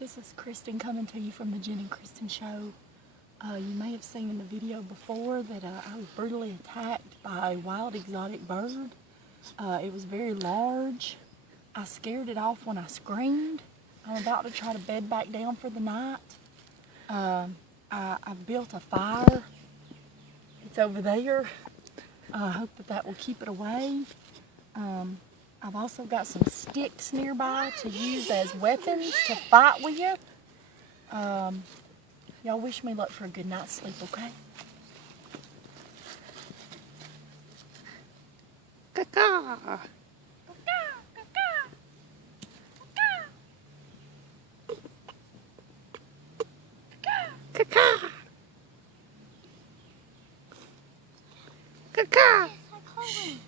This is Kristen coming to you from the Jen and Kristen Show. You may have seen in the video before that I was brutally attacked by a wild exotic bird. It was very large. I scared it off when I screamed. I'm about to try to bed back down for the night. I've built a fire. It's over there. I hope that will keep it away. I've also got some sticks nearby to use as weapons to fight with you. Y'all wish me luck for a good night's sleep, okay? Caca. Caca. Caca. I call him.